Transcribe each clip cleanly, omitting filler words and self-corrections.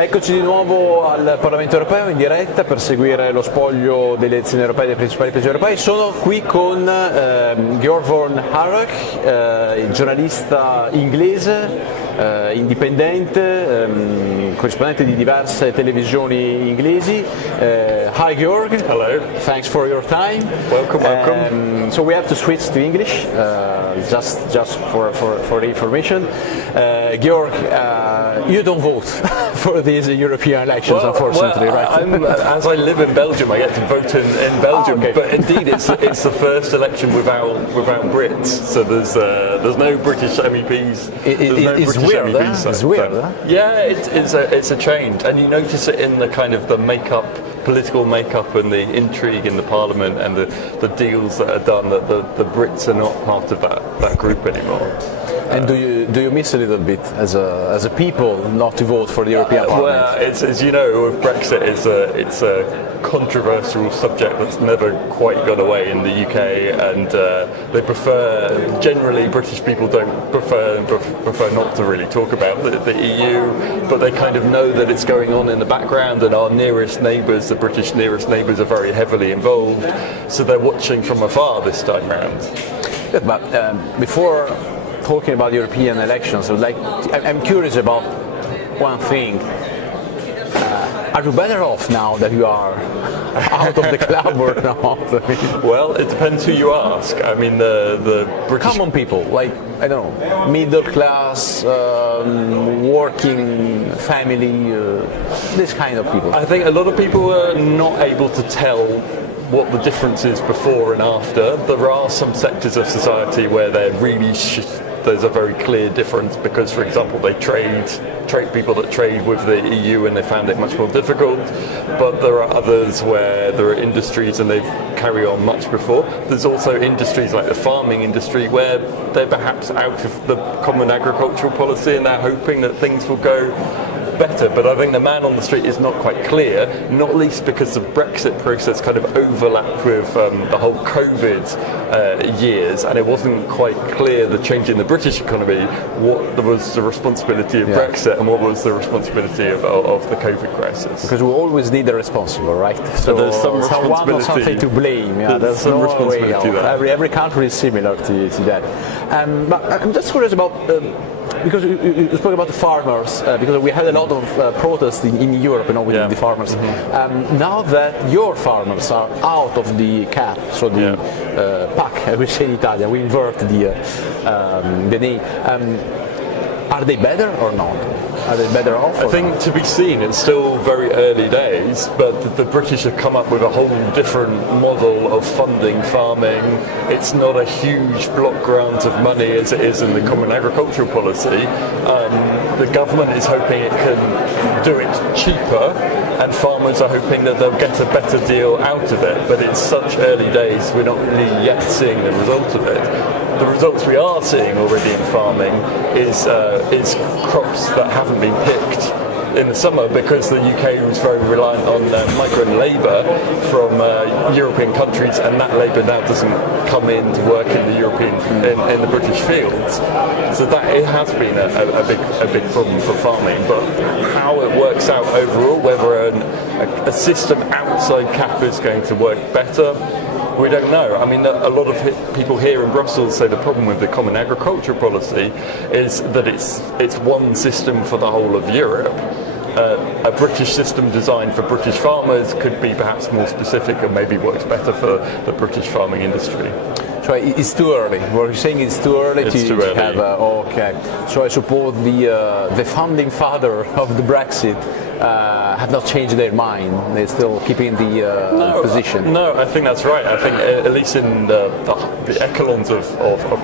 Eccoci di nuovo al Parlamento europeo in diretta per seguire lo spoglio delle elezioni europee dei principali paesi europei. Sono qui con Georg von Harrach, il giornalista inglese, indipendente, corrispondente di diverse televisioni inglesi. Hi Georg. Hello. Thanks for your time. Welcome. So we have to switch to English, just for the information. Georg, you don't vote for these European elections, unfortunately, right? As I live in Belgium, I get to vote in Belgium. Okay. But indeed, it's the first election without Brits. So there's no British MEPs. It's weird. It's weird. Yeah, it's a change, and you notice it in the kind of the political makeup and the intrigue in the Parliament and the deals that are done, that the Brits are not part of that group anymore. And do you miss a little bit as a people not to vote for the European Parliament? Well, it's, as you know, with Brexit, it's a controversial subject that's never quite gone away in the UK, and they generally British people don't prefer not to really talk about the EU, but they kind of know that it's going on in the background, and our nearest neighbours, the British nearest neighbours, are very heavily involved, so they're watching from afar this time round. Good, but before talking about European elections, I'm curious about one thing. Are you better off now that you are out of the club or not? Well, it depends who you ask. I mean, the British common people, like, I don't know, middle class, working family, this kind of people. I think a lot of people are not able to tell what the difference is before and after. There are some sectors of society where there's a very clear difference because, for example, they trade people that trade with the EU and they found it much more difficult. But there are others where there are industries and they carry on much before. There's also industries like the farming industry where they're perhaps out of the common agricultural policy and they're hoping that things will go better, but I think the man on the street is not quite clear, not least because the Brexit process kind of overlapped with the whole COVID years, and it wasn't quite clear, the change in the British economy, what was the responsibility of Brexit and what was the responsibility of the COVID crisis. Because we always need a responsible, right? So there's some responsibility. Not something to blame. Yeah, there's some responsibility there. Every country is similar to that. But I'm just curious about. Because you spoke about the farmers, because we had a lot of protests in Europe, with the farmers. Mm-hmm. Now that your farmers are out of the cap, so the PAC, we say in Italian, we invert the name. Are they better or not? Are they better off? I think to be seen. It's still very early days, but the British have come up with a whole different model of funding farming. It's not a huge block grant of money as it is in the common agricultural policy. The government is hoping it can do it cheaper, and farmers are hoping that they'll get a better deal out of it. But it's such early days, we're not really yet seeing the result of it. The results we are seeing already in farming is crops that haven't been picked in the summer because the UK was very reliant on migrant labour from European countries, and that labour now doesn't come in to work in the British fields. So that it has been a big problem for farming. But how it works out overall, whether a system outside CAP is going to work better, we don't know. I mean, a lot of people here in Brussels say the problem with the common agricultural policy is that it's one system for the whole of Europe. A British system designed for British farmers could be perhaps more specific and maybe works better for the British farming industry. So it's too early. What you're saying is too early to have. Okay. So I suppose the founding father of the Brexit have not changed their mind. They're still keeping the position. No, I think that's right. I think at least in the echelons of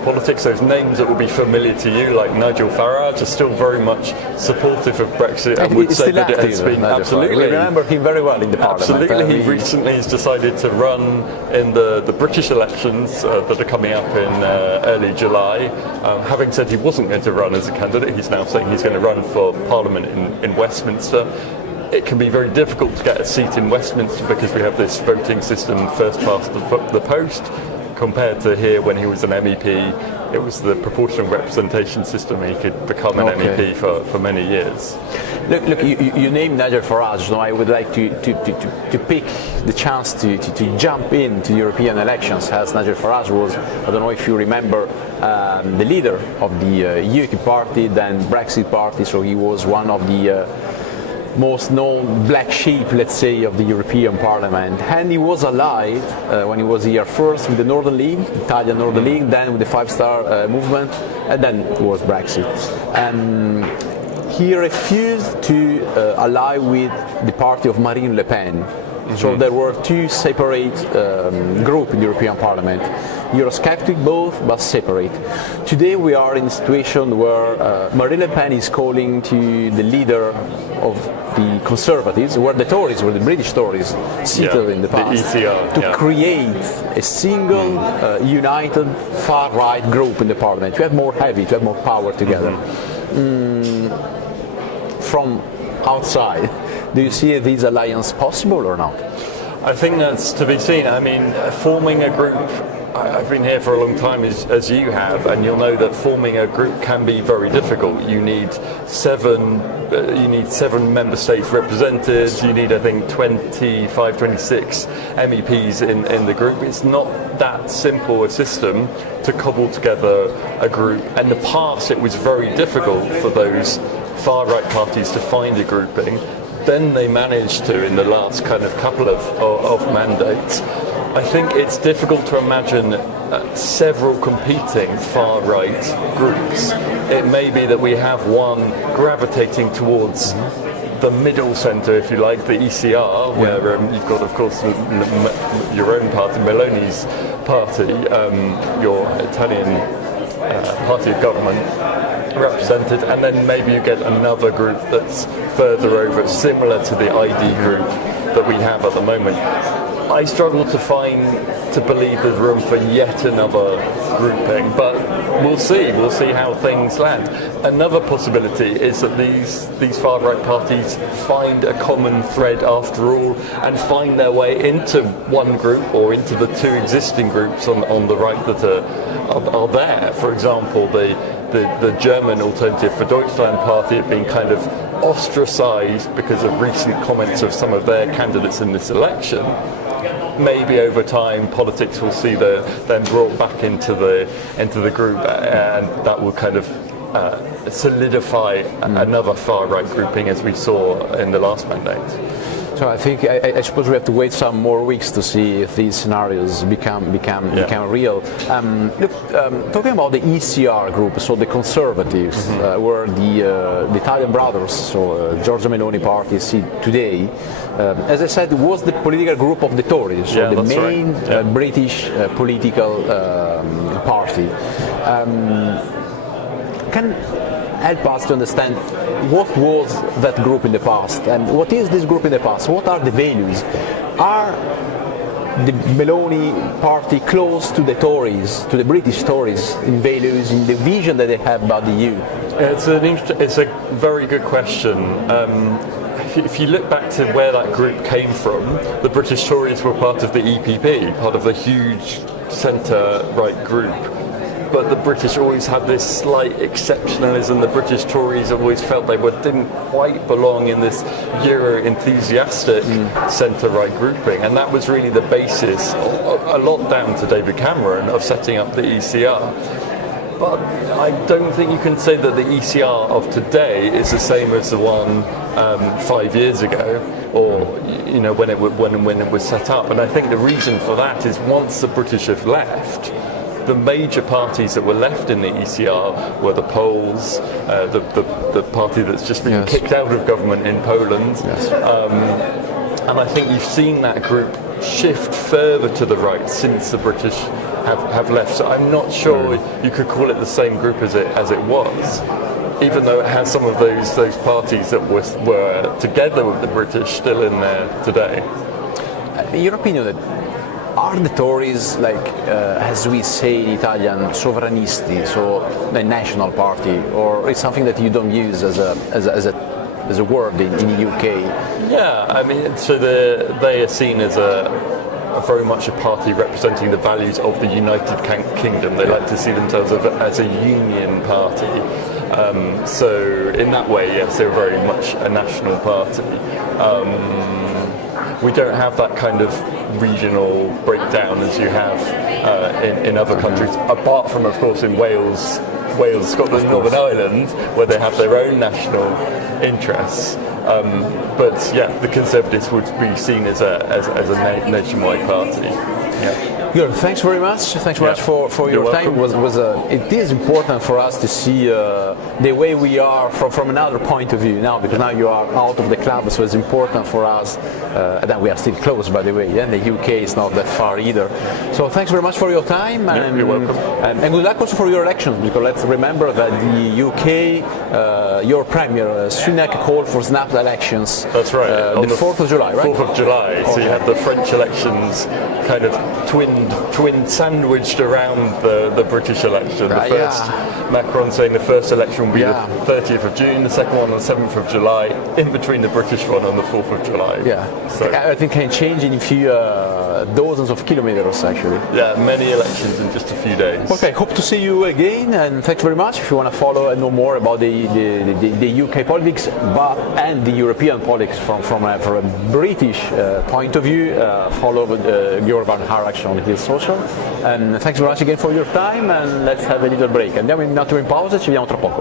politics, those names that will be familiar to you, like Nigel Farage, are still very much supportive of Brexit and would say that it has been absolutely. We remember him very well in the Parliament. Absolutely, he recently has decided to run in the British elections that are coming up in early July. Having said he wasn't going to run as a candidate, he's now saying he's going to run for Parliament in Westminster. It can be very difficult to get a seat in Westminster because we have this voting system, first past the post, compared to here when he was an MEP. It was the proportional representation system, and he could become an MEP for many years. Look, you named Nigel Farage, so I would like to pick the chance to jump into the European elections, as Nigel Farage was, I don't know if you remember, the leader of the UKIP party, then Brexit party, so he was one of the most known black sheep, let's say, of the European Parliament. And he was allied when he was here first with the Northern League, Italian Northern League, then with the Five Star Movement, and then it was Brexit. He refused to ally with the party of Marine Le Pen. So there were two separate groups in the European Parliament. Eurosceptic both, but separate. Today we are in a situation where Marine Le Pen is calling to the leader of the Conservatives, where the Tories, where the British Tories seated in the past, the ECR, to create a single united far-right group in the Parliament, to have more heavy, to have more power together. From outside, do you see this alliance possible or not? I think that's to be seen. I mean, forming a group, I've been here for a long time as you have, and you'll know that forming a group can be very difficult. You need seven member states represented, you need I think 25, 26 MEPs in the group. It's not that simple a system to cobble together a group. In the past it was very difficult for those far-right parties to find a grouping. Then they managed to in the last kind of couple of mandates. I think it's difficult to imagine several competing far-right groups. It may be that we have one gravitating towards the middle centre, if you like, the ECR, where you've got, of course, your own party, Meloni's party, your Italian party of government represented, and then maybe you get another group that's further over, similar to the ID group that we have at the moment. I struggle to believe there's room for yet another grouping, but we'll see how things land. Another possibility is that these far-right parties find a common thread after all and find their way into one group or into the two existing groups on the right that are there. For example, the German Alternative for Deutschland party have been kind of ostracised because of recent comments of some of their candidates in this election. Maybe over time politics will see them brought back into the group, and that will kind of solidify another far-right grouping as we saw in the last mandate. So I think I suppose we have to wait some more weeks to see if these scenarios become real. Talking about the ECR group, so the Conservatives, where the Italian brothers, so Giorgia Meloni party, see today, as I said, was the political group of the Tories, so the main British political party. Can help us to understand what was that group in the past and what is this group in the past? What are the values? Are the Meloni party close to the Tories, to the British Tories in values, in the vision that they have about the EU? It's a very good question. If you look back to where that group came from, the British Tories were part of the EPP, part of the huge centre-right group. But the British always had this slight exceptionalism. The British Tories always felt they didn't quite belong in this Euro-enthusiastic centre-right grouping. And that was really the basis, a lot down to David Cameron, of setting up the ECR. But I don't think you can say that the ECR of today is the same as the one 5 years ago, or when it was set up. And I think the reason for that is once the British have left, the major parties that were left in the ECR were the Poles, the party that's just been kicked out of government in Poland. And I think you've seen that group shift further to the right since the British have left. So I'm not sure you could call it the same group as it was, even though it has some of those parties that were together with the British still in there today. In your opinion, are the Tories, as we say in Italian, sovranisti, so the national party, or is something that you don't use as a word in the UK? Yeah, I mean, so they are seen as very much a party representing the values of the United Kingdom. They like to see themselves as a union party. So in that way, yes, they're very much a national party. We don't have that kind of regional breakdown as you have in other countries, apart from, of course, in Wales, Scotland, Northern Ireland, where they have their own national interests. But yeah, the Conservatives would be seen as a nationwide party. Yeah. Good. Thanks very much. Thanks very much for your time. It is important for us to see the way we are from another point of view now, because now you are out of the club, so it's important for us. And then we are still close, by the way. Yeah? And the UK is not that far either. So thanks very much for your time. And, you're welcome. And good luck also for your elections, because let's remember that the UK, your Premier, Sunak, called for snap elections. That's right. The 4th of July, right? 4th of July. So you have the French elections kind of twin sandwiched around the British election. The first, Macron saying the first election will be the 30th of June, the second one on the 7th of July, in between the British one on the 4th of July. Yeah, so I think can change in a few dozens of kilometers actually. Yeah, many elections in just a few days. Okay, hope to see you again, and thanks very much. If you want to follow and know more about the UK politics and the European politics from a British point of view, follow Georg von Harrach on his social. And thanks very much again for your time, and let's have a little break. Andiamo in un attimo in pausa, ci vediamo tra poco.